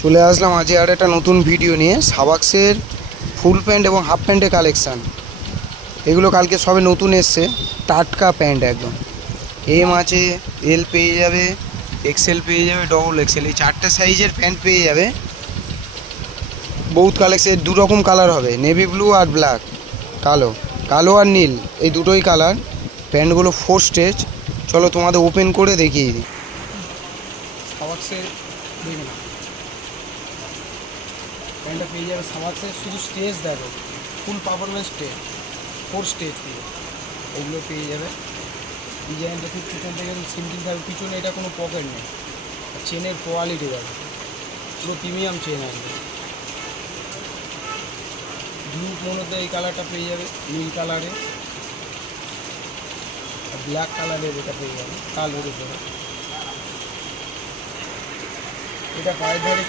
চলে আসলাম আজ আর একটা নতুন ভিডিও নিয়ে। সাবাক্সের ফুল প্যান্ট এবং হাফ প্যান্টের কালেকশান, এগুলো কালকে সবে নতুন এসছে। টাটকা প্যান্ট একদম। এম আছে, এল পেয়ে যাবে, এক্সেল পেয়ে যাবে, ডবল এক্সেল, এই চারটে সাইজের প্যান্ট পেয়ে যাবে। বহুত কালেকশন, দু রকম কালার হবে, নেভি ব্লু আর ব্ল্যাক, কালো কালো আর নীল, এই দুটোই কালার। প্যান্টগুলো 4 স্টেজ। চলো তোমাদের ওপেন করে দেখিয়ে দিই। সাবাক্সের দেখবে না, প্যান্টটা পেয়ে যাবে সাবাক্সের। শুধু স্টেজ দেখো, ফুল পারফরমেন্স স্টেজ, 4 স্টেজ দিয়ে এগুলো পেয়ে যাবে। ডিজাইনটা খুব পিছন থেকে সিম্পল থাকবে, পিছনে এটা কোনো পকেট নেই। চেনের কোয়ালিটি দেখো, পুরো প্রিমিয়াম চেন আসবে। ব্লু মনোতে এই কালারটা পেয়ে যাবে, নীল কালারে আর ব্ল্যাক কালারের এটা পেয়ে যাবে কালোর উপরে। এটা পায়ের ধারে